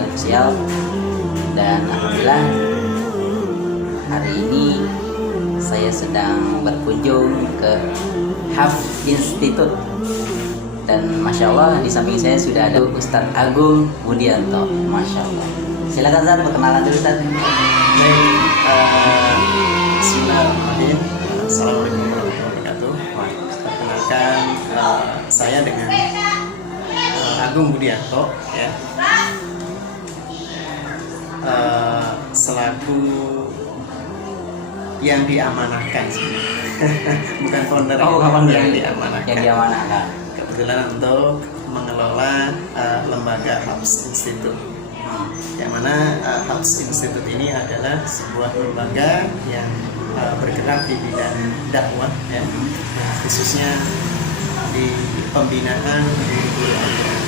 media sosial. Dan alhamdulillah hari ini saya sedang berkunjung ke Hafz Institute. Dan Masya Allah di samping saya sudah ada Ustadz Agung Budianto. Masya Allah. Silakan Ustadz, perkenalan dulu Ustadz. Bismillahirrahmanirrahim. Assalamualaikum warahmatullahi wabarakatuh. Perkenalkan, saya dengan Agung Budianto, ya, selaku yang diamanahkan sih. Bukan founder, yang diamanahkan. Yang diamanahkan. Kebetulan untuk mengelola lembaga Hafz Institute. Yang mana Hafz Institute ini adalah sebuah lembaga yang bergerak di bidang dakwah, ya, khususnya di pembinaan guru-guru Al-Quran.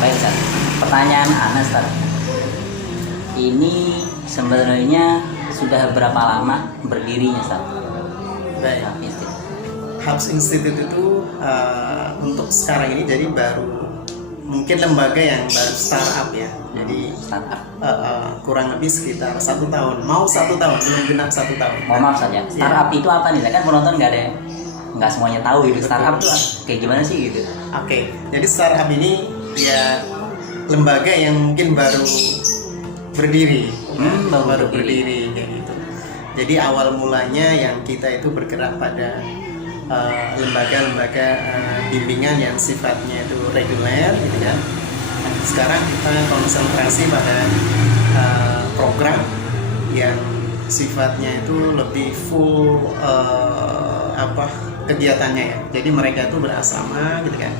Baik Ustaz, pertanyaan Anas Ustaz. Ini sebenarnya sudah berapa lama berdirinya Ustaz? Baik. Hafz Institute itu untuk sekarang ini jadi baru, mungkin lembaga yang baru startup, ya. Jadi Startup. kurang lebih sekitar 1 tahun, mau 1 tahun, belum genap 1 tahun. Mohon maaf saja, startup itu apa nih? Kan penonton nggak semuanya tahu gitu. Startup itu kayak gimana sih gitu? Oke, jadi startup ini ya lembaga yang mungkin baru berdiri, baru berdiri kayak gitu. Jadi awal mulanya yang kita itu bergerak pada lembaga-lembaga bimbingan yang sifatnya itu reguler, gitu kan. Nah, sekarang kita konsentrasi pada program yang sifatnya itu lebih full kegiatannya, ya. Jadi mereka itu berasrama, gitu kan.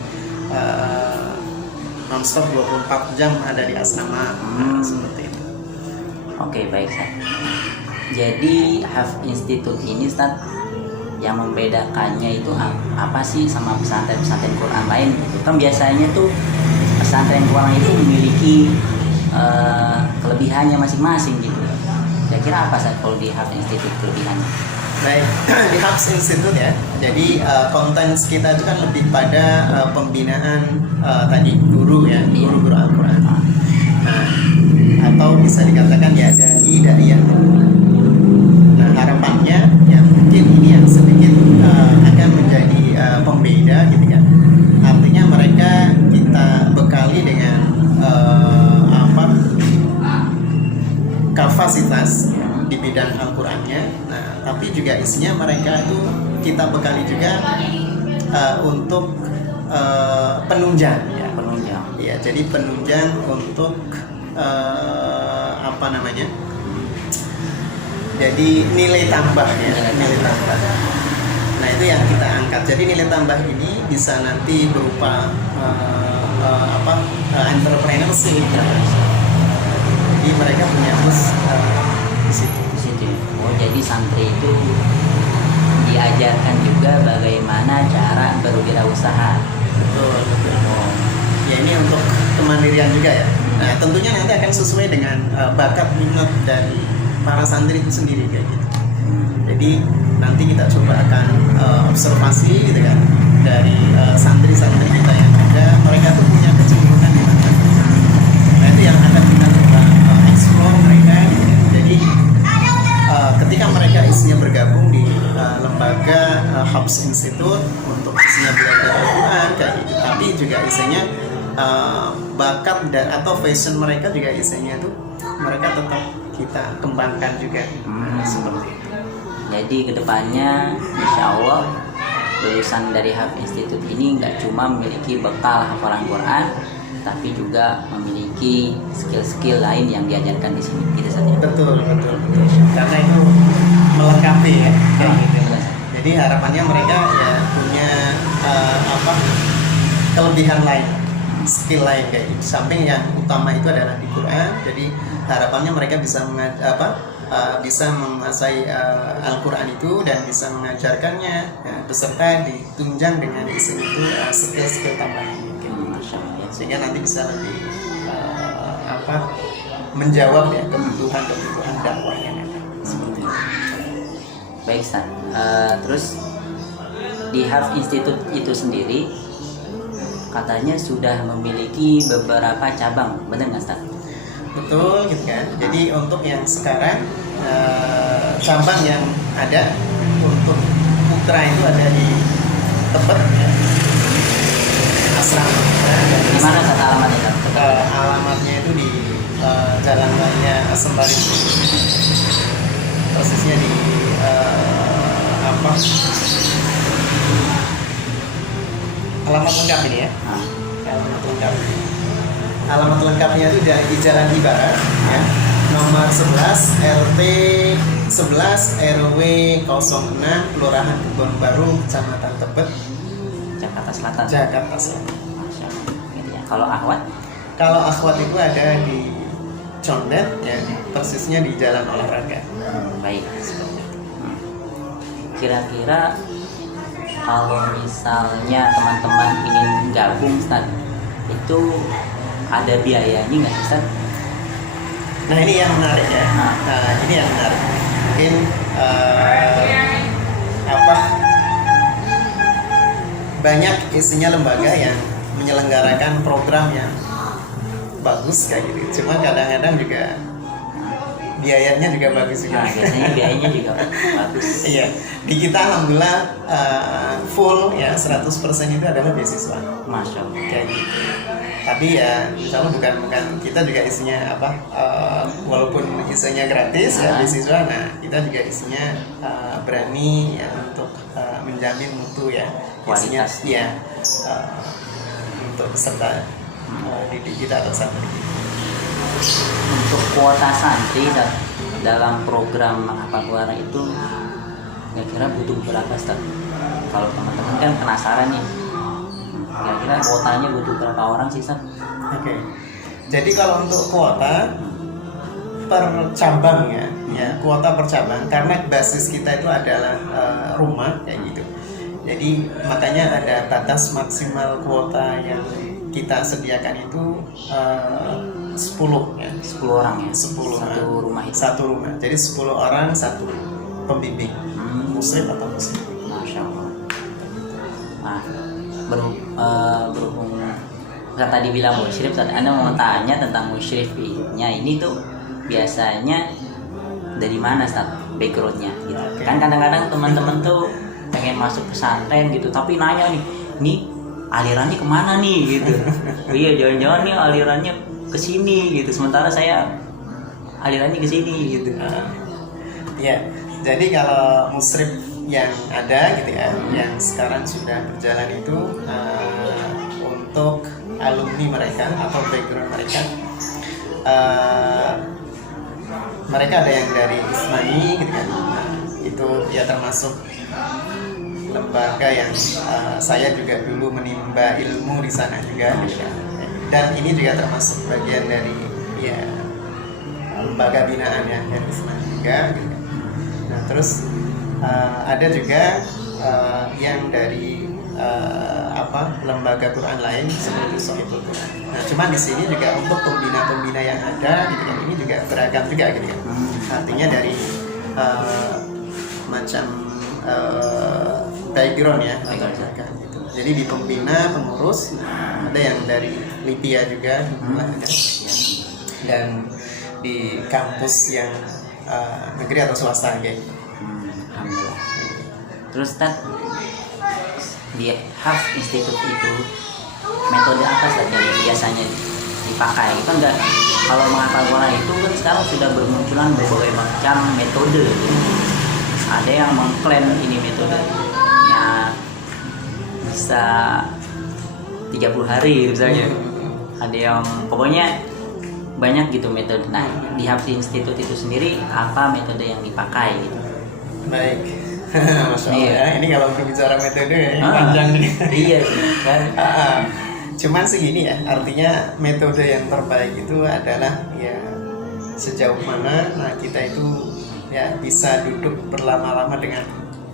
Non-stop 24 jam ada di asrama, seperti itu. Oke, baik Ustaz. Jadi Hafz Institute ini Ustaz, yang membedakannya itu apa sih sama pesantren-pesantren Quran lain gitu? Kan biasanya tuh pesantren Quran itu memiliki kelebihannya masing-masing gitu. Kira-kira apa Ustaz kalau di Hafz Institute kelebihannya? Baik, di Hafz Institute, ya. Jadi konten kita itu kan lebih pada pembinaan tadi guru, ya, guru-guru Al-Quran. Nah, atau bisa dikatakan ya dai-dai. Nah, harapannya ya mungkin ini yang sedikit akan menjadi pembeda, gitu kan. Artinya mereka kita bekali dengan kapasitas di bidang Al-Qurannya. Nah, tapi juga isinya mereka itu kita bekali juga untuk penunjang, ya. Ya, jadi penunjang untuk jadi nilai tambah, ya, nilai tambah. Nah, itu yang kita angkat. Jadi nilai tambah ini bisa nanti berupa entrepreneurship. Jadi mereka punya plus di situ. Oh, jadi santri itu diajarkan juga bagaimana cara berwirausaha. Betul. Ya, ini untuk kemandirian juga, ya. Nah, tentunya nanti akan sesuai dengan bakat minat dari para santri itu sendiri, kayak gitu. Jadi nanti kita coba akan observasi, gitu kan, dari santri-santri kita yang ada, mereka tuh punya kecenderungan di mana. Nah, itu yang akan kita coba explore mereka, gitu kan. Jadi ketika mereka isinya bergabung di lembaga Hafz Institute untuk isinya belajar Al-Quran kayak gitu, tapi juga isinya bakat atau fashion mereka juga isinya tuh mereka tetap kita kembangkan juga, seperti itu. Jadi kedepannya Insya Allah lulusan dari Hafz Institute ini nggak cuma memiliki bekal hafalan Quran, tapi juga memiliki skill-skill lain yang diajarkan di sini, gitu saja. Betul. Karena itu melengkapi, ya, kayak gitu. Jadi harapannya mereka ya punya kelebihan lain, skill lain kayak gitu. Samping yang utama itu adalah di Quran. Jadi harapannya mereka bisa bisa menguasai Al-Quran itu dan bisa mengajarkannya, ya, beserta ditunjang dengan isi itu skill-skill tambahan, sehingga nanti bisa lebih menjawab, ya, kebutuhan dakwah yang ada. Baik Ustaz. Terus di Hafz Institute itu sendiri katanya sudah memiliki beberapa cabang, benar nggak Ustaz? Betul gitu kan. Jadi untuk yang sekarang cabang yang ada untuk putra itu ada di Tebet ya. Asrama. Di mana Ustaz alamatnya Ustaz? Alamatnya itu di Jalan Raya Sembari. Persisnya di apa? Alamat lengkap ini ya. Alamat lengkap. Alamat lengkapnya itu di Jalan Ibarat ya. Nomor 11 RT 11 RW 06 Kelurahan Kebon Baru Kecamatan Tebet Jakarta Selatan. Jakarta Selatan. Masya Allah. Gitu ya. Kalau akhwat? Kalau akhwat itu ada di Condet ya, persisnya di Jalan Olahraga. Baik, seperti itu. Kira-kira kalau misalnya teman-teman ingin gabung Ustaz, itu ada biayanya nggak Ustaz? Nah ini yang menarik ya. Nah ini yang menarik. Mungkin apa? Banyak isinya lembaga yang menyelenggarakan program yang bagus kayak gitu. Cuma kadang-kadang juga biayanya juga bagus juga. Nah, biasanya biayanya juga bagus. Iya. Di kita alhamdulillah full ya 100% itu adalah beasiswa. Masya Allah. Kayak gitu. Tapi ya insya Allah bukan kita juga isinya apa walaupun isinya gratis ya beasiswa, nah kita juga isinya berani ya untuk menjamin mutu ya isinya Kualitas. ya untuk peserta didik kita atau santri. Untuk kuota santri Ustaz, dalam program menghafal Quran itu kira-kira butuh berapa Ustaz? Kalau teman-teman kan penasaran nih, kira-kira kuotanya butuh berapa orang sih Ustaz? Oke. Jadi kalau untuk kuota per cabang ya kuota per cabang, karena basis kita itu adalah rumah kayak gitu. Jadi makanya ada batas maksimal kuota yang kita sediakan itu 10 ya. 10 orang ya? 10 Satu rumah itu? Satu rumah. Jadi 10 orang satu pembimbing, muslim atau muslim. Masya Allah. Nah, berhubung Ustaz tadi bilang musyrif, Ustaz, Anda mau tanya tentang musyrifnya ini tuh biasanya dari mana Ustaz backgroundnya gitu. Kan kadang-kadang teman-teman tuh pengen masuk pesantren gitu, tapi nanya nih alirannya kemana nih gitu. Iya, jangan-jangan nih alirannya ke sini gitu, sementara saya alirannya ke sini gitu. Ya, jadi kalau musrif yang ada gitu ya, yang sekarang sudah berjalan itu untuk alumni mereka atau background mereka, mereka ada yang dari Ismani gitu kan, itu ya termasuk lembaga yang saya juga dulu menimba ilmu di sana juga gitu kan. Dan ini juga termasuk bagian dari ya lembaga binaan ya dari Ismani juga gitu kan. Nah terus ada juga yang dari lembaga Quran lain seperti Sohibul Quran. Nah, cuma di sini juga untuk pembina-pembina yang ada gitu kan, ini juga beragam juga gitu kan. Artinya dari macam background ya, gitu. Jadi di pembina, pengurus, ada yang dari Libya juga, ada. Dan di kampus yang negeri atau swasta kayak gitu. Alhamdulillah. Terus Ustaz, di Hafs Institute itu metode apa saja yang biasanya dipakai? Kan enggak, kalau menghafal Quran itu kan sekarang sudah bermunculan berbagai macam metode. Ada yang mengklaim ini metodenya bisa 30 hari misalnya. Ada yang pokoknya banyak gitu metode. Nah, di Hafs Institute itu sendiri apa metode yang dipakai gitu? Baik. Masya Allah ya. Ini kalau berbicara metode ya, panjang nih. Iya sih kan. Cuman segini ya, artinya metode yang terbaik itu adalah ya sejauh mana kita itu ya bisa duduk berlama-lama dengan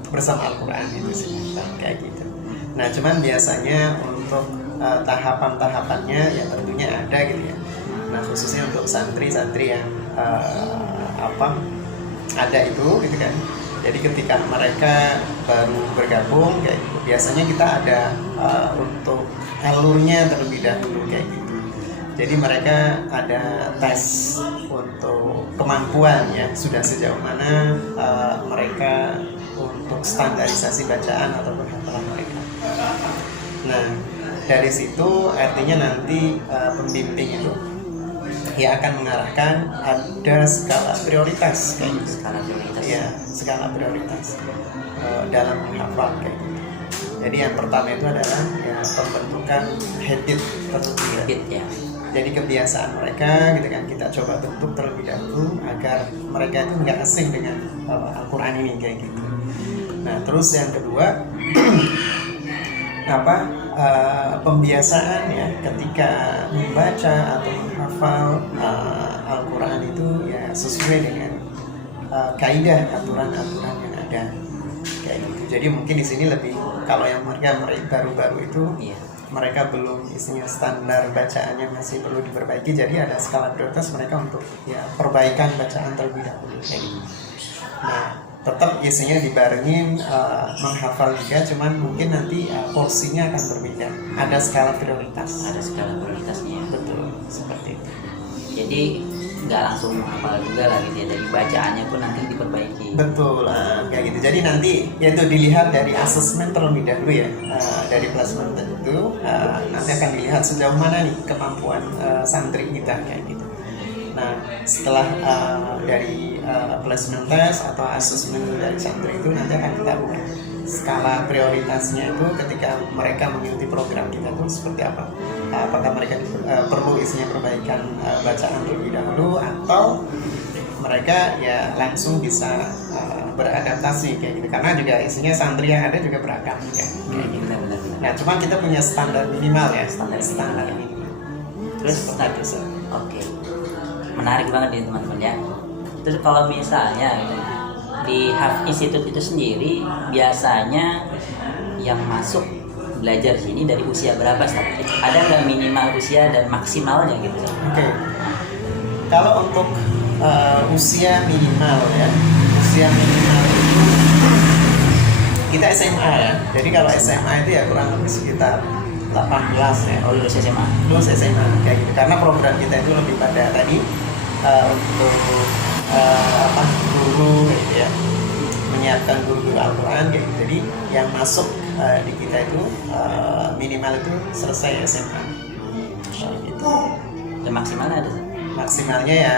bersama Al-Quran itu sih kayak gitu. Nah cuman biasanya untuk tahapan-tahapannya ya tentunya ada gitu ya. Nah khususnya untuk santri-santri yang ada itu gitu kan. Jadi ketika mereka baru bergabung kayak gitu, biasanya kita ada untuk alurnya terlebih dahulu kayak gitu. Jadi mereka ada tes untuk kemampuan ya, sudah sejauh mana mereka untuk standarisasi bacaan atau penghafalan mereka. Nah, dari situ artinya nanti pembimbing itu ya akan mengarahkan ada skala prioritas kayak gitu. Skala prioritas. Ya, skala prioritas dalam menghafal kayak gitu. Jadi yang pertama itu adalah ya pembentukan habit terlebih dahulu. Habit ya. Jadi kebiasaan mereka gitu kan kita coba bentuk terlebih dahulu agar mereka itu nggak asing dengan Al-Quran ini kayak gitu. Nah terus yang kedua pembiasaan ya ketika membaca atau menghafal Al-Quran itu ya sesuai dengan kaidah aturan-aturan yang ada kayak gitu. Jadi mungkin di sini lebih kalau yang mereka baru-baru itu Iya. mereka belum isinya standar bacaannya masih perlu diperbaiki, jadi ada skala prioritas mereka untuk ya perbaikan bacaan terlebih dahulu kayak gitu. Nah tetap isinya dibarengin menghafal juga, cuman mungkin nanti porsinya akan berbeda, ada skala prioritas. Ada skala prioritasnya. Betul seperti itu. Jadi nggak langsung hafal juga lah gitu ya, dari bacaannya pun nanti diperbaiki. Betul kayak gitu. Jadi nanti yaitu dilihat dari asesmen terlebih dahulu ya, dari placement itu nanti akan dilihat sejauh mana nih kemampuan santri kita kayak gitu. Nah setelah dari placement test atau asesmen dari santri itu nanti akan kita buat skala prioritasnya itu ketika mereka mengikuti program kita itu seperti apa. Apakah mereka perlu isinya perbaikan bacaan terlebih dahulu atau mereka ya langsung bisa beradaptasi kayak gitu, karena juga isinya santri yang ada juga beragam ya, kayak gitu. Benar. Nah cuma kita punya standar minimal ya, standar Standar minimal. Terus Seperti itu, Sir. oke, menarik banget nih teman-teman ya. Terus kalau misalnya di Haf Institute itu sendiri biasanya yang masuk belajar sini dari usia berapa, Ustaz? Ada nggak minimal usia dan maksimalnya gitu, Ustaz? Oke. Kalau untuk usia minimal ya, usia minimal itu kita SMA ya. Jadi kalau SMA itu ya kurang lebih sekitar 18 ya. Oh, lulus SMA. Lulus SMA kayak gitu. Karena program kita itu lebih pada tadi untuk guru gitu ya, menyiapkan guru-guru Al-Quran kayak gitu. Jadi yang masuk di kita itu minimal itu selesai SMA gitu. Dan maksimalnya ada, Ustaz? Maksimalnya ya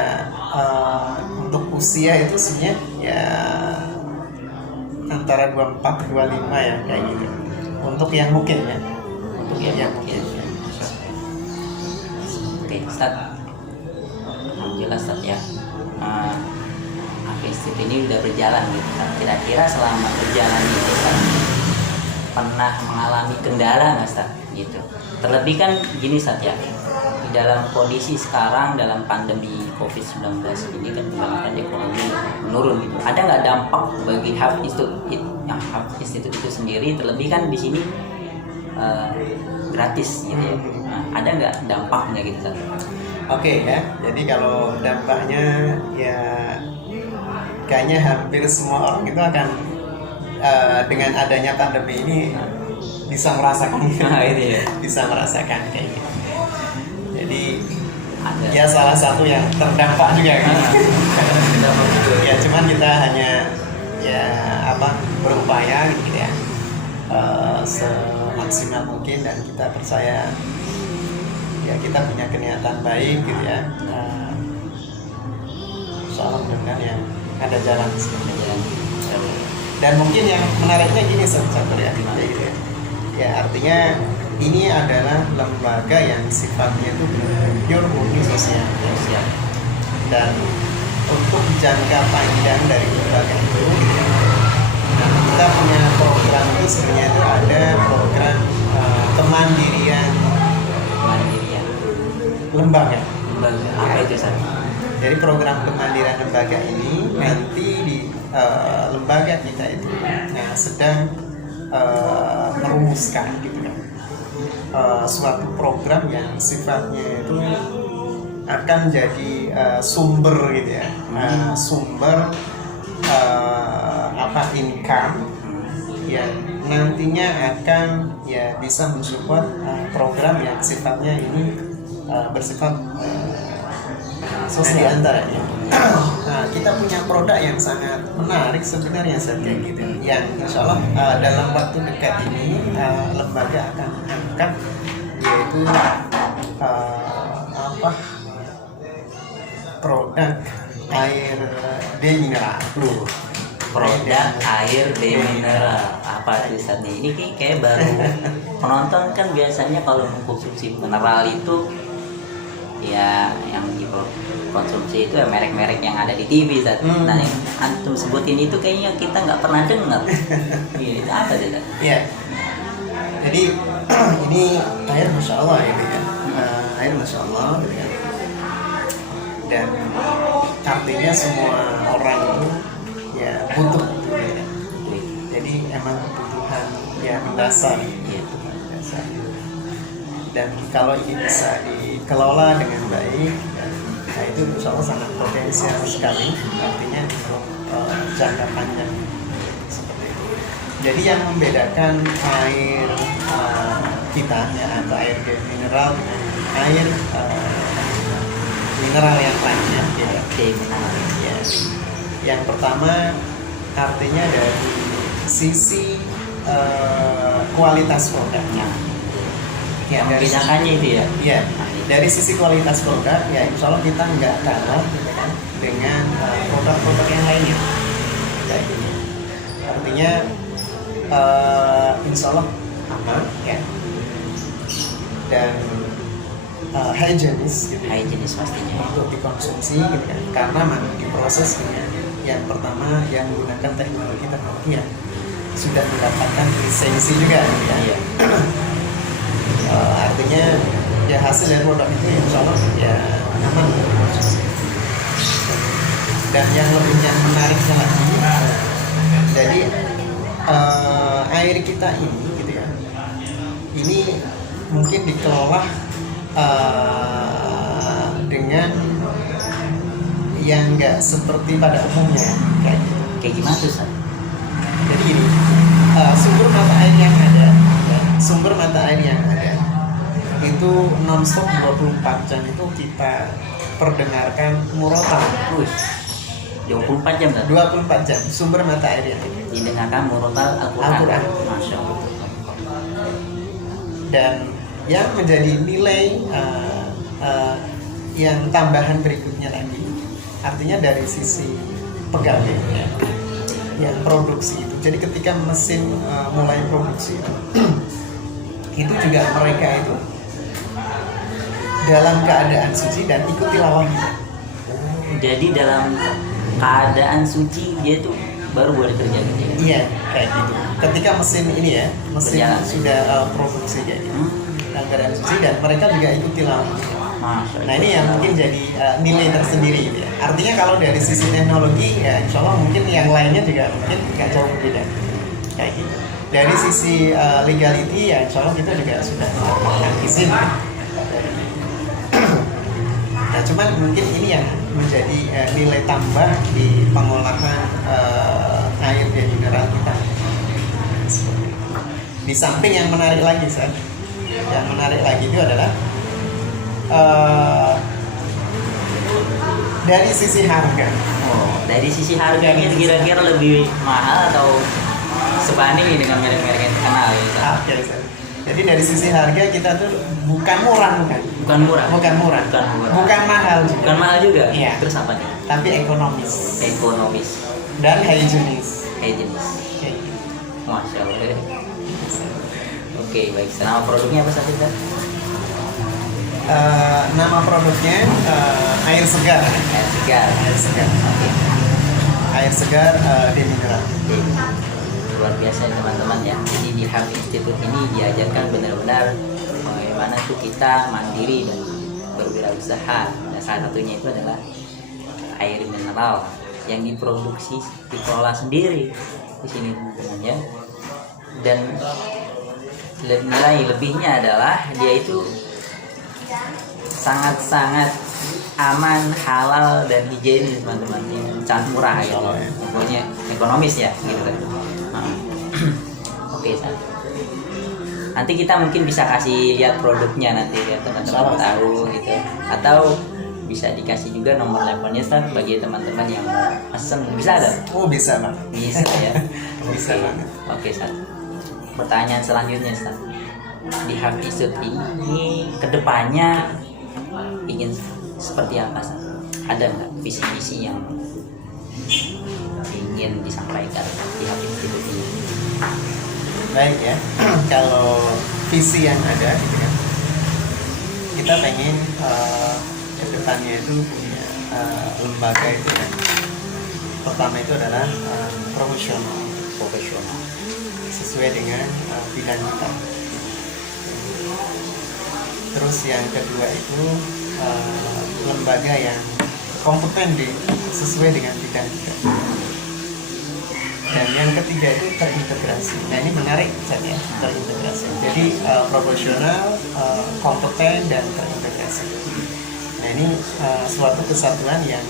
untuk usia itu sebenarnya ya antara 24 25 ya kayak gitu. Untuk yang mungkin ya. Untuk yang mungkin. Oke, Ustaz. Alhamdulillah, Ustaz ya. Institut ini udah berjalan gitu. Kira-kira selama berjalan ini Ustaz pernah mengalami kendala nggak, Ustaz? Gitu. Terlebih kan gini, Ustaz ya. Di dalam kondisi sekarang dalam pandemi COVID-19 ini kan kebanyakan ekonomi menurun gitu. Ada nggak dampak bagi Haf Institute itu sendiri? Terlebih kan di sini gratis gitu ya. Nah, ada nggak dampaknya gitu, Ustaz? Oke ya. Jadi kalau dampaknya ya kayaknya hampir semua orang itu akan dengan adanya pandemi ini bisa merasakan Itu ya. bisa merasakan kayak gitu. Jadi Ada. ya salah satu yang terdampak juga kan. Dampak juga. Ya cuman kita hanya ya berupaya gitu ya semaksimal mungkin, dan kita percaya ya kita punya keniatan baik gitu ya. Soal dengan yang ada jalan sebenarnya. Dan mungkin yang menariknya gini satu ya, gitu ya. Ya artinya ini adalah lembaga yang sifatnya itu pure murni sosial. Dan untuk jangka panjang dari lembaga itu, gitu ya, nah, kita punya program itu sebenarnya itu ada program kemandirian lembaga. Apa itu, Ustaz? Jadi program kemandirian lembaga ini nanti di lembaga kita itu sedang merumuskan gitu kan suatu program yang sifatnya itu akan jadi sumber gitu ya, sumber income yang nantinya akan ya bisa mensupport program yang sifatnya ini bersifat sosial antaranya. Nah, kita punya produk yang sangat menarik sebenarnya kayak gitu, yang insya Allah dalam waktu dekat ini lembaga akan angkat, yaitu produk air demineral. Produk air demineral apa tulisannya ini kayak baru penonton kan biasanya kalau mengkonsumsi mineral itu ya yang dikonsumsi itu ya merek-merek yang ada di TV Zat. Nah yang antum sebutin itu kayaknya kita nggak pernah dengar. Iya, itu apa sih Zat? Iya. Jadi ini air masya Allah ya, air masya Allah gitu kan. Dan artinya semua orang itu ya butuh gitu kan. Jadi emang kebutuhan yang mendasar gitu, mendasar. Dan kalau ini bisa dikelola dengan baik, nah itu insya Allah sangat potensial sekali, artinya untuk jangka panjang seperti itu. Jadi yang membedakan air kita ya, atau air mineral dengan air mineral yang lainnya ya. Yes. Yang pertama artinya dari sisi kualitas produknya. Ya, Membedakannya itu ya. Ya, dari sisi kualitas produk ya insya Allah kita nggak kalah gitu kan, dengan produk-produk yang lainnya. Kayak gini. Artinya insya Allah aman ya, dan higienis gitu. Higienis pastinya. Untuk dikonsumsi gitu kan, karena diproses dengan yang pertama yang menggunakan teknologi yang sudah mendapatkan lisensi juga gitu ya. Iya. Artinya ya hasil dari produk itu insya Allah ya aman untuk dikonsumsi. Dan yang menariknya lagi, jadi air kita ini gitu ya, ini mungkin dikelola dengan yang enggak seperti pada umumnya kayak gitu. Kayak gimana tuh San? Jadi gini, sumber mata air yang ada itu non-stop 24 jam itu kita perdengarkan murotal. 24 jam kan? 24 jam sumber mata air yang Didengarkan murotal Al-Quran. Masya Allah. Dan yang menjadi nilai yang tambahan berikutnya lagi, artinya dari sisi pegawainya yang produksi itu. Jadi ketika mesin mulai produksi itu juga mereka itu dalam keadaan suci dan ikut tilawah. Jadi dalam keadaan suci dia tuh baru boleh kerja gitu. Iya, kayak gitu. Ketika mesin ini ya, mesin berjalan, sudah produksi kayak gitu, dalam keadaan suci dan mereka juga ikut tilawah. Nah ini yang mungkin jadi nilai tersendiri gitu ya. Artinya kalau dari sisi teknologi ya insya Allah mungkin yang lainnya juga mungkin nggak jauh berbeda kayak gitu. Dari sisi legality ya insya Allah kita juga sudah melakukan izin. Nah cuman mungkin ini yang menjadi nilai tambah di pengolahan air dan mineral kita. Di samping yang menarik lagi yang menarik lagi itu adalah dari sisi harga. Dari sisi harganya kira-kira lebih mahal atau sebanding dengan merek-merek yang terkenal gitu. Jadi dari sisi harga kita tuh bukan murah. Bukan mahal juga. Iya. Terus apa nih? Tapi ekonomis dan higienis. Masya Allah. Oke, baik. Nama produknya apa saja? Nama produknya air segar. Air segar demineral. Luar biasa teman-teman ya. Jadi di Hub Institute ini diajarkan benar-benar bagaimana tuh kita mandiri dan berwirausaha. Dan salah satunya itu adalah air mineral yang diproduksi, dikelola sendiri di sini teman-teman ya. Dan nilai lebihnya adalah dia itu sangat-sangat aman, halal dan higienis teman-teman, yang sangat murah gitu. Insyaallah, ya. Pokoknya ekonomis ya gitu kan. Oke, San. Nanti kita mungkin bisa kasih lihat produknya nanti ya teman-teman Insyaallah. tahu gitu. Atau bisa dikasih juga nomor teleponnya San bagi teman-teman yang pesen, bisa ada? Oh bisa Bang. Bisa ya. Bisa banget. Oke, San. Pertanyaan selanjutnya, San. Di Health Institute ini kedepannya ingin seperti apa, San? Ada nggak visi-visi yang ingin disampaikan di Health Institute ini? Baik ya. Kalau visi yang ada gitu kan, kita pengen ke depannya itu punya lembaga itu kan. Pertama itu adalah profesional sesuai dengan bidang kita. Terus yang kedua itu lembaga yang kompeten sesuai dengan bidang kita. Dan yang ketiga itu terintegrasi. Nah ini menarik ya, terintegrasi. Jadi profesional, kompeten dan terintegrasi. Nah ini suatu kesatuan yang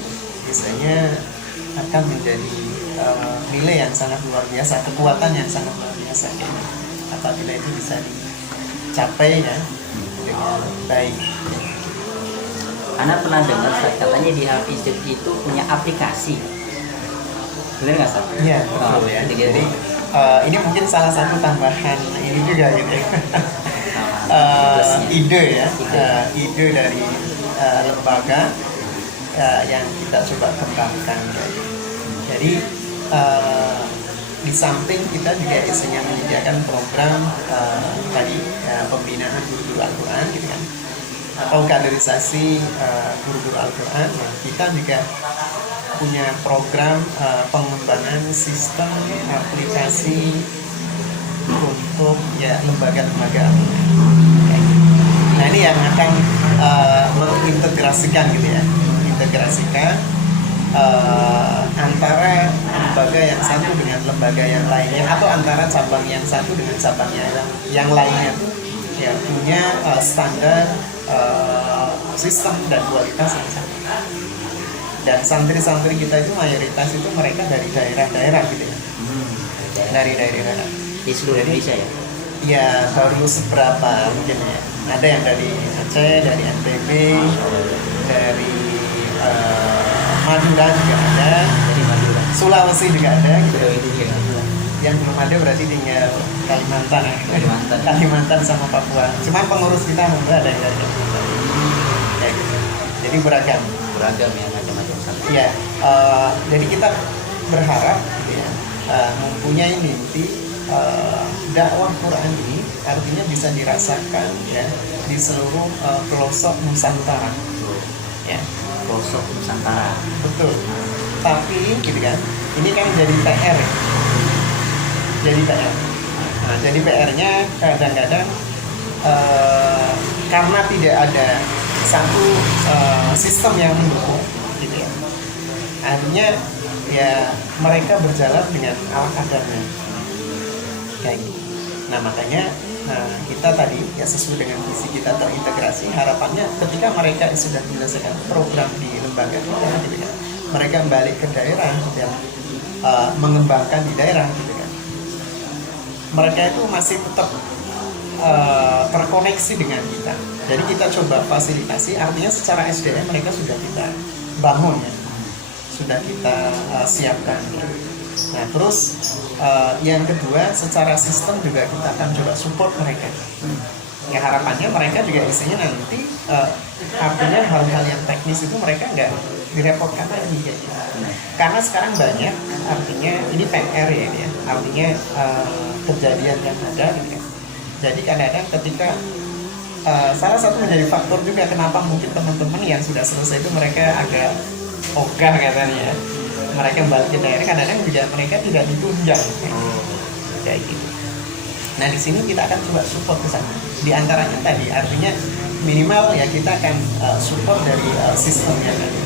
biasanya akan menjadi nilai yang sangat luar biasa, kekuatan yang sangat luar biasa. Ya. Apabila itu bisa dicapai ya dengan baik. Anda pernah dengar katanya di Health Institute itu punya aplikasi. Benar nggak, San? Iya, betul ya. Jadi Jadi ini mungkin salah satu tambahan ini juga gitu ya. Ide ya, ide dari lembaga yang kita coba kembangkan. Jadi di samping kita juga biasanya menyediakan program tadi pembinaan guru-guru Al-Quran gitu kan, atau kaderisasi guru-guru Al-Quran. Nah, kita juga punya program pengembangan sistem aplikasi untuk ya lembaga-lembaga. Nah ini yang akan mengintegrasikan gitu ya, mengintegrasikan antara lembaga yang satu dengan lembaga yang lainnya, atau antara cabang yang satu dengan cabang yang lainnya tuh ya punya standar sistem dan kualitas yang sama. Dan santri-santri kita itu mayoritas itu mereka dari daerah-daerah gitu ya. Dari daerah-daerah. di seluruh Indonesia ya. Ya baru seberapa mungkin ya. Ada yang dari Aceh, dari NTB, dari Madura juga ada, Dari Madura. Sulawesi juga ada gitu. Itu juga. Yang belum ada berarti tinggal Kalimantan ya. Kalimantan sama Papua. Cuma pengurus kita ada yang dari Kalimantan. Kayak gitu. Jadi beragam. Beragam ya, macam-macam santri. Ya, jadi kita berharap gitu ya, mempunyai mimpi dakwah Quran ini artinya bisa dirasakan ya di seluruh pelosok Nusantara. Ya, Pelosok Nusantara. betul. Tapi gitu kan, ini kan jadi PR ya. Jadi PR. Nah, jadi PR-nya kadang-kadang karena tidak ada satu sistem yang mendukung gitu ya. Artinya ya mereka berjalan dengan ala kadarnya kayak gitu. Nah makanya kita tadi ya sesuai dengan visi kita terintegrasi, harapannya ketika mereka sudah menyelesaikan program di lembaga kita gitu kan, mereka balik ke daerah dan mengembangkan di daerah gitu kan, mereka itu masih tetap terkoneksi dengan kita. Jadi kita coba fasilitasi, artinya secara SDM mereka sudah kita bangun ya, sudah kita siapkan. Nah terus yang kedua, secara sistem juga kita akan coba support mereka. Ya harapannya mereka juga isinya nanti artinya hal-hal yang teknis itu mereka nggak direpotkan lagi gitu. Karena sekarang banyak, artinya ini PR ya ini ya, artinya kejadian yang ada gitu kan. Jadi kadang-kadang ketika salah satu menjadi faktor juga kenapa mungkin teman-teman yang sudah selesai itu mereka agak ogah katanya ya, mereka balik ke daerah, kadang-kadang juga mereka tidak ditunjang kayak gitu. Nah di sini kita akan coba support ke sana. Di antaranya tadi artinya minimal ya kita akan support dari sistem yang ada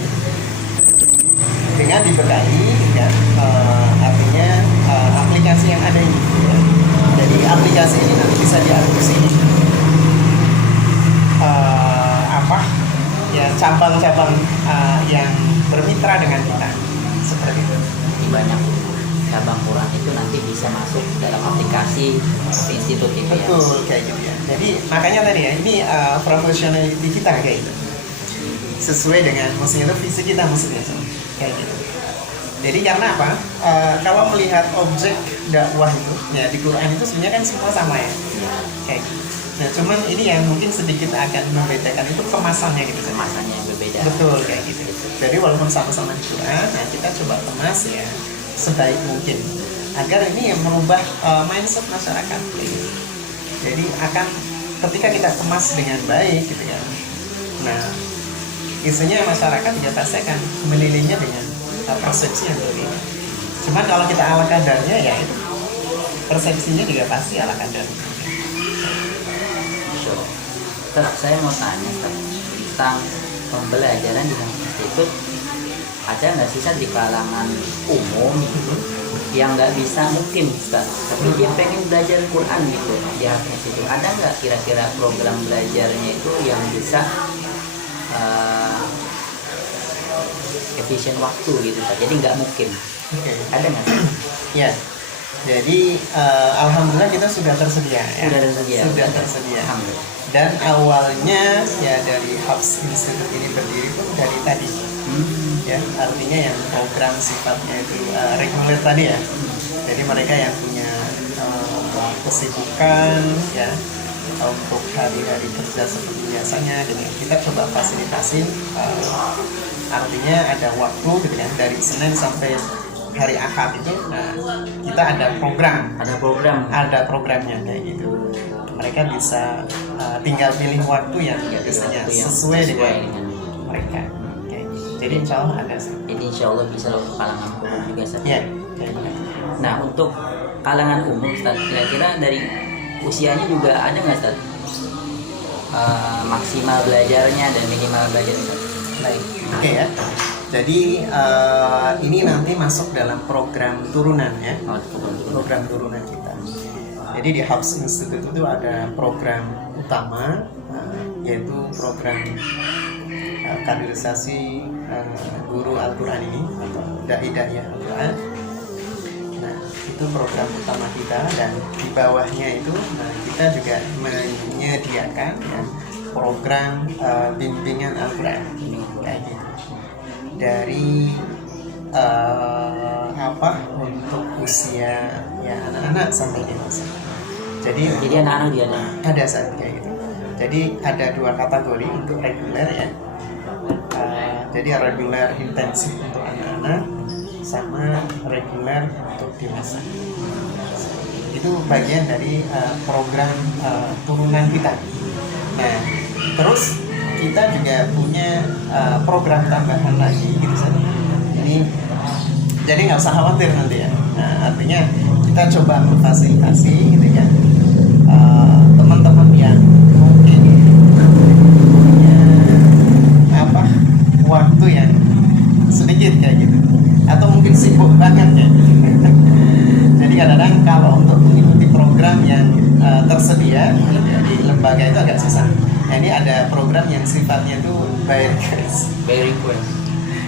dengan dibekali ya, artinya aplikasi yang ada ini ya. Jadi aplikasi ini nanti bisa diatur sini ya cabang-cabang yang bermitra dengan kita seperti itu. Di banyak cabang Quran itu nanti bisa masuk dalam aplikasi institut itu ya. Betul kayak gitu ya. Jadi makanya tadi ya ini profesionality kita kayak gitu. Sesuai dengan maksudnya itu visi kita maksudnya kayak gitu. Jadi karena apa? Kalau melihat objek dakwah itu ya di Quran itu sebenarnya kan semua sama ya. Kayak gitu. Nah cuman ini yang mungkin sedikit akan membedakan itu kemasannya gitu. Kemasannya yang berbeda. Betul kayak gitu. Jadi walaupun sama-sama di Quran, nah kita coba kemas ya sebaik mungkin agar ini yang merubah mindset masyarakat. Gitu. Jadi akan ketika kita kemas dengan baik gitu kan. Nah isinya masyarakat juga pasti akan melilingnya dengan persepsi yang berbeda. Cuman kalau kita ala kadarnya ya itu persepsinya juga pasti ala kadarnya. Terus saya mau tanya tentang pembelajaran di institut, ada nggak sih di kalangan umum gitu yang nggak bisa mungkin Ustaz, tapi dia pengen belajar Quran gitu di institut, ada nggak kira-kira program belajarnya itu yang bisa efisien waktu gitu Ustaz, jadi nggak mungkin? Ada nggak sih? Ya. Jadi alhamdulillah kita sudah tersedia ya. Sudah tersedia. Dan awalnya ya dari Hubs Institute ini berdiri pun dari tadi. Ya, artinya yang program sifatnya itu reguler tadi ya. Jadi mereka yang punya kesibukan ya untuk hari-hari kerja seperti biasanya gitu. Kita coba fasilitasin artinya ada waktu gitu kan dari Senin sampai hari Ahad itu, nah kita ada programnya kayak gitu. Mereka bisa tinggal pilih waktu yang biasanya sesuai dengan mereka. Kayak gitu. Jadi insya Allah ada sih. Jadi insya Allah bisa loh kalangan umum juga Ustaz. Ya. Nah untuk kalangan umum Ustaz, kira-kira dari usianya juga ada nggak Ustaz? Maksimal belajarnya dan minimal belajarnya. Baik. Oke ya. Jadi ini nanti masuk dalam program turunan ya, program turunan kita. Jadi di Hubs Institute itu ada program utama yaitu program kaderisasi guru Al-Quran ini atau dai-dai Al-Quran. Nah itu program utama kita dan di bawahnya itu kita juga menyediakan ya, program bimbingan Al-Quran kayak gitu. Dari untuk usia ya anak-anak sampai dewasa. Jadi anak-anak dia ada saat kayak gitu. Jadi ada dua kategori untuk reguler ya. Jadi reguler intensif untuk anak-anak sama reguler untuk dewasa. Itu bagian dari program turunan kita. Nah, terus kita juga punya program tambahan lagi gitu saja. Jadi nggak usah khawatir nanti ya. Nah, artinya kita coba memfasilitasi gitu kan teman-teman yang mungkin punya waktu yang sedikit kayak gitu atau mungkin sibuk banget ya. Jadi kadang-kadang kalau untuk mengikuti program yang tersedia di lembaga itu agak susah. Nah, ini ada program yang sifatnya itu by request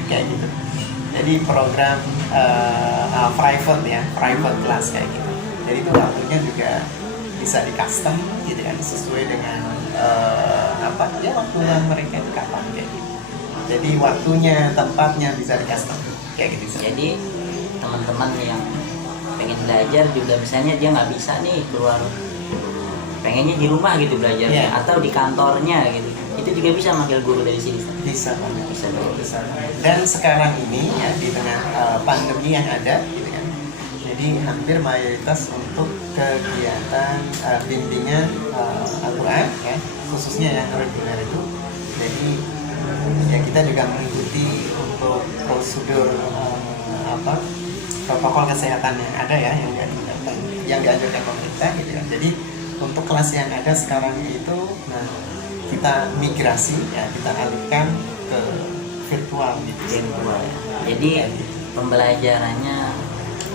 kayak gitu. Jadi program private class kayak gitu. Jadi itu waktunya juga bisa di custom gitu kan sesuai dengan waktu mereka itu kapan kayak gitu. Jadi waktunya, tempatnya bisa di custom kayak gitu. Jadi teman-teman yang pengen belajar juga misalnya dia nggak bisa nih keluar, pengennya di rumah gitu belajarnya atau di kantornya gitu, itu juga bisa manggil guru dari sini. Bisa. Dan sekarang ini ya di tengah pandemi yang ada gitu kan, jadi hampir mayoritas untuk kegiatan bimbingan Al-Quran ya, khususnya yang reguler itu. Jadi ya kita juga mengikuti untuk prosedur protokol kesehatan yang ada ya, yang dianjurkan pemerintah gitu kan. Jadi untuk kelas yang ada sekarang itu, nah kita migrasi ya, kita alihkan ke virtual gitu. Virtual. Jadi pembelajarannya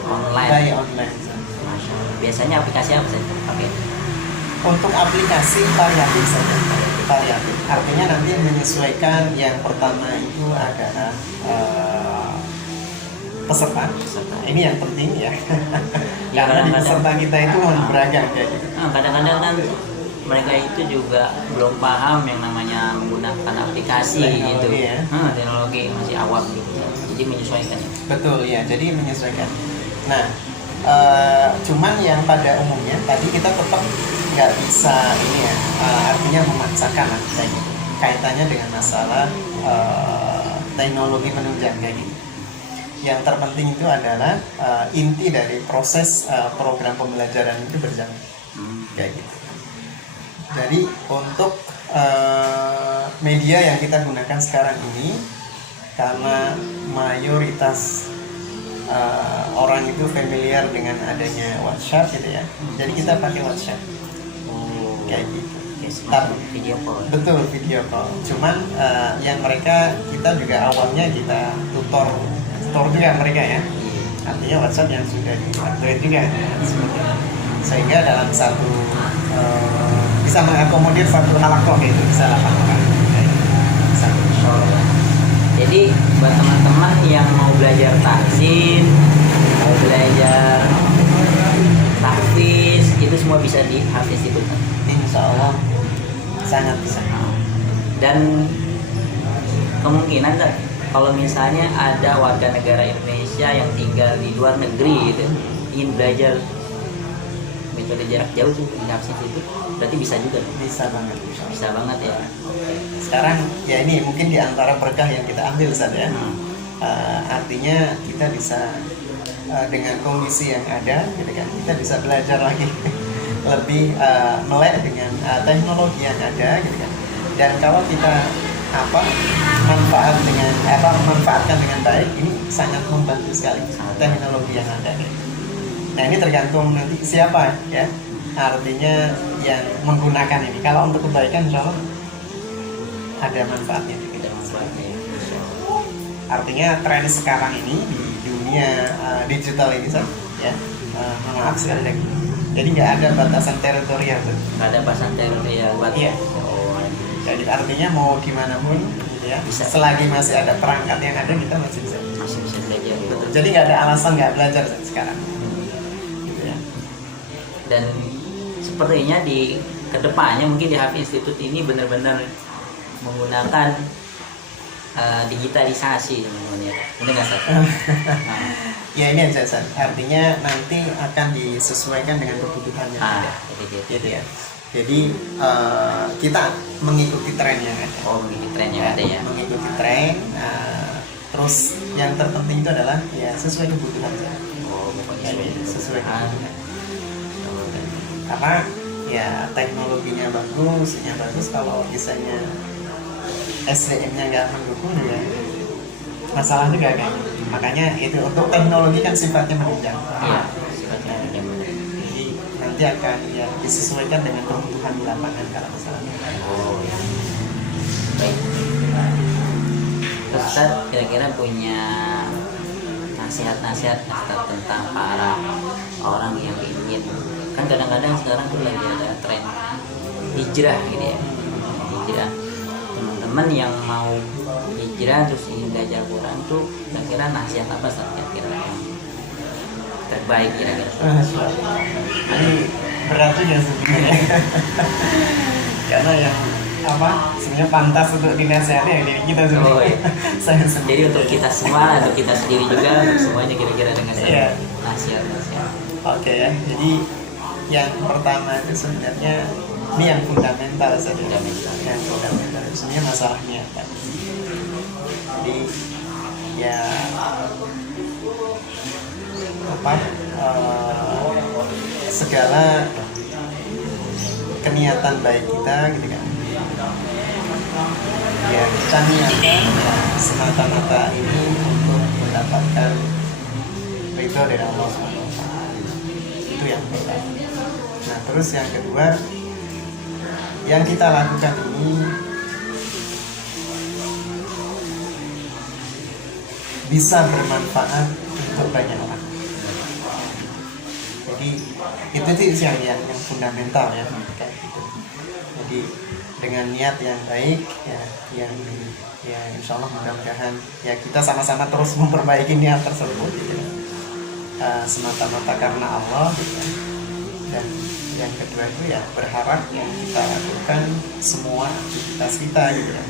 online. Online. Biasanya aplikasi apa sih pakai? Untuk aplikasi variatif saja. variatif. Artinya nanti menyesuaikan. Yang pertama itu adalah peserta. Ini yang penting ya. Ya, Karena di kadang-kadang- peserta kita itu beragam kayak gitu. Nah, kadang-kadang kan mereka itu juga belum paham yang namanya menggunakan aplikasi gitu. Teknologi ya. Teknologi masih awam gitu. Jadi menyesuaikan. Betul ya, jadi menyesuaikan. Nah, cuman yang pada umumnya tadi kita tetap nggak bisa ini ya, artinya memaksakan lah kayak gitu. Kaitannya dengan masalah teknologi penunjang kayak gitu. Yang terpenting itu adalah inti dari proses program pembelajaran itu berjalan kayak gitu. Jadi untuk media yang kita gunakan sekarang ini, karena mayoritas orang itu familiar dengan adanya WhatsApp gitu ya, jadi kita pakai WhatsApp kayak gitu. Tapi Video call. betul, video call. Cuman yang mereka, kita juga awalnya kita tutor juga mereka ya. Artinya WhatsApp yang sudah di upgrade juga ya, seperti itu. Sehingga dalam satu bisa mengakomodir satu halaqah itu bisa 8 orang. Satu. Jadi buat teman-teman yang mau belajar tahsin, mau belajar tahfiz, itu semua bisa di Hafiz itu. Insya Allah sangat bisa. Dan kemungkinan kan kalau misalnya ada warga negara Indonesia yang tinggal di luar negeri gitu, ingin belajar metode jarak jauh tuh di Hafiz itu, berarti bisa juga. Bisa banget. Bisa banget ya. Sekarang ya ini mungkin di antara berkah yang kita ambil saja. Artinya kita bisa dengan kondisi yang ada, gitu kan, kita bisa belajar lagi lebih melek dengan teknologi yang ada, gitu kan. Dan kalau kita manfaatkan dengan baik, ini sangat membantu sekali teknologi yang ada. Nah ini tergantung nanti siapa ya. Artinya yang menggunakan ini. Kalau untuk kebaikan, insya Allah ada manfaatnya juga. Artinya tren sekarang ini di dunia digital ini ya, maaf sekali lagi. Jadi nggak ada batasan teritorial tuh. Nggak ada batasan teritorial buat. Iya. Jadi artinya mau dimanapun, gitu ya. Bisa. Selagi masih ada perangkat yang ada, kita masih bisa. Masih bisa belajar. Betul. Jadi nggak ada alasan nggak belajar sekarang. Gitu ya. Dan sepertinya di kedepannya mungkin di Hafiz Institute ini benar-benar menggunakan digitalisasi, teman-teman ya. Benar nggak Sat? Ya ini aja, San. Artinya nanti akan disesuaikan dengan kebutuhannya. Gitu ya. Jadi kita mengikuti tren yang ada. Oh, mengikuti tren yang ada ya. Mengikuti tren. Terus yang terpenting itu adalah ya sesuai kebutuhan. Oh, pokoknya Sesuai kebutuhan. Karena ya teknologinya bagus kalau misalnya SDM-nya nggak mendukung juga masalah juga kan. Makanya itu untuk teknologi kan sifatnya menunjang. Iya, sifatnya menunjang. Jadi nanti akan ya disesuaikan dengan kebutuhan di lapangan kalau misalnya. Oh, ya. Baik. Terus Ustaz kira-kira punya nasihat-nasihat tentang para orang yang ingin, kan kadang-kadang sekarang tuh lagi ada tren hijrah gitu ya, hijrah. Teman-teman yang mau hijrah terus ingin belajar Quran tuh kira-kira nasihat apa Ustaz kira-kira yang terbaik kira-kira? Ini berat juga sebenarnya. Karena yang sebenarnya pantas untuk dinasihati ya diri kita sendiri. Oh, iya. Saya sendiri. Jadi untuk kita semua, untuk kita sendiri juga, untuk semuanya kira-kira dengan Iya. nasihat-nasihat. Oke ya. Jadi yang pertama itu sebenarnya ini yang fundamental saja. Yang fundamental itu sebenarnya masalah niat. Jadi ya segala keniatan baik kita gitu kan. Ya kita niatkan semata-mata ini untuk mendapatkan ridho dari Allah SWT. Itu yang pertama. Nah terus yang kedua, yang kita lakukan ini bisa bermanfaat untuk banyak orang. Jadi itu sih yang fundamental ya kayak gitu. Jadi dengan niat yang baik ya, yang ya insya Allah mudah-mudahan ya kita sama-sama terus memperbaiki niat tersebut gitu ya. Semata-mata karena Allah gitu ya. Dan yang kedua itu ya berharap yang kita lakukan semua aktivitas kita gitu ya,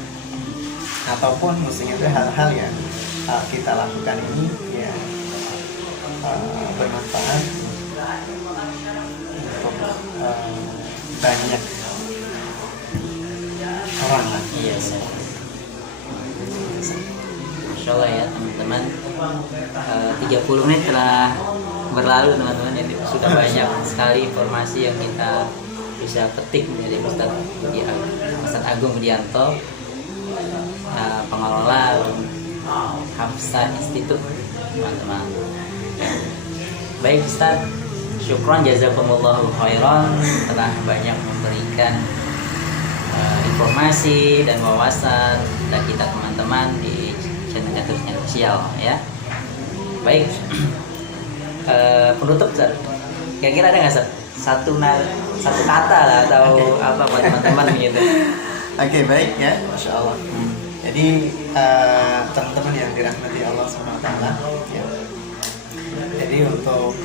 ataupun maksudnya itu hal-hal yang kita lakukan ini ya bermanfaat untuk banyak orang lah. Iya, Masya Allah ya teman-teman. 30 menit telah berlalu teman-teman, jadi sudah banyak sekali informasi yang kita bisa petik dari Ustadz Agung Budianto, pengelola Hafsa Institute teman-teman. Baik Ustadz, syukron jazakumullahu khairan telah banyak memberikan informasi dan wawasan dan kita teman-teman di channel sosial ya. Baik, penutup Ustaz, kira-kira ada nggak Ustaz? satu kata lah atau apa buat teman-teman begitu? Oke, baik ya, Masya Allah. Jadi teman-teman yang dirahmati Allah SWT ya. Jadi untuk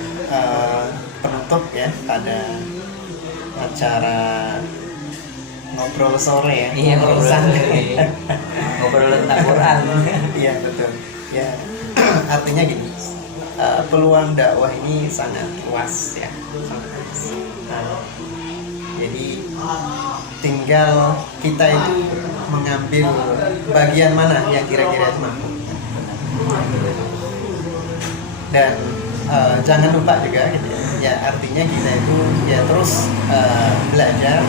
penutup ya pada acara ngobrol sore ya, Iya, ngobrol santai. Ngobrol tentang Quran. Iya betul. Ya artinya gini, peluang dakwah ini sangat luas ya, sangat luas. Jadi tinggal kita itu mengambil bagian mana yang kira-kira itu mampu. Dan jangan lupa juga gitu ya. Ya artinya kita itu ya terus belajar,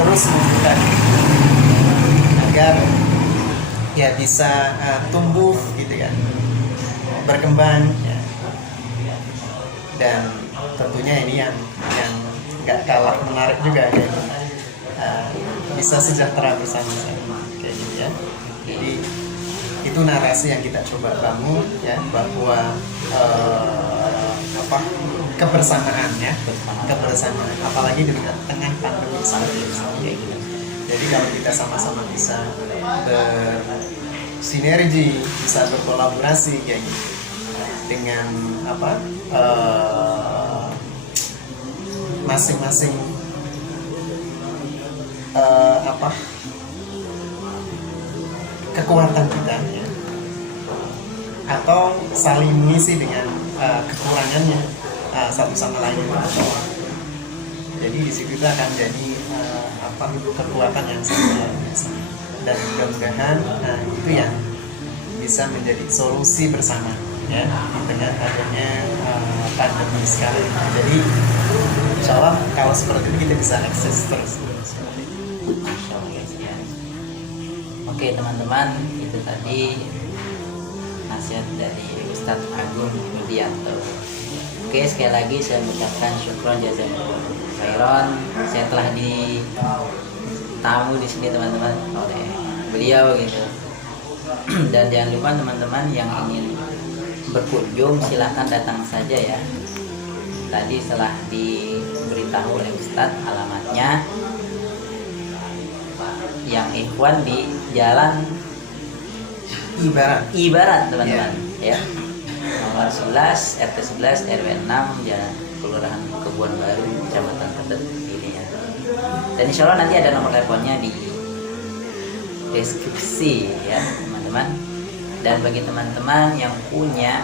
terus membuka agar ya bisa tumbuh gitu kan, berkembang ya. Dan tentunya ini yang nggak kalah menarik juga ya, bisa sejahtera bersama-sama kayak gitu ya. Jadi itu narasi yang kita coba bangun ya, bahwa kebersamaan ya, kebersamaan apalagi di tengah pandemi saat ini kayak gitu. Jadi kalau kita sama-sama bisa bersinergi, bisa berkolaborasi kayak gitu dengan masing-masing kekuatan kita ya, atau saling mengisi dengan kekurangannya satu sama lain. Jadi di situ kita akan jadi kekuatan yang sangat biasa. Dan mudah-mudahan itu yang bisa menjadi solusi bersama ya di tengah adanya pandemi sekarang. Jadi insya Allah kalau seperti itu kita bisa akses terus. Oke teman-teman, itu tadi nasihat dari Ustadz Agung Budianto. Oke, sekali lagi saya mengucapkan syukron jazakumullah khairan. Saya telah ditamu di sini teman-teman oleh beliau gitu. Dan jangan lupa teman-teman yang ingin berkunjung silahkan datang saja ya. Tadi setelah diberitahu oleh Ustadz alamatnya, yang ikhwan di Jalan Ibarat teman-teman ya. Nomor 11 RT 11 RW 6 Jalan Kelurahan Kebun Baru Kecamatan Tebet ini ya. Dan insya Allah nanti ada nomor teleponnya di deskripsi ya teman-teman. Dan bagi teman-teman yang punya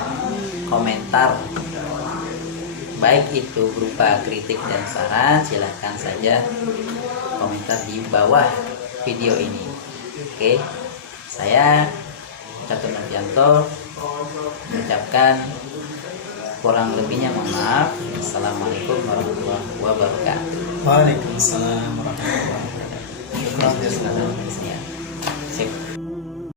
komentar baik itu berupa kritik dan saran, silahkan saja komentar di bawah video ini. Oke, saya Catur Novianto mengucapkan kurang lebihnya mohon maaf. Assalamualaikum warahmatullahi wabarakatuh. Waalaikumsalam warahmatullahi wabarakatuh.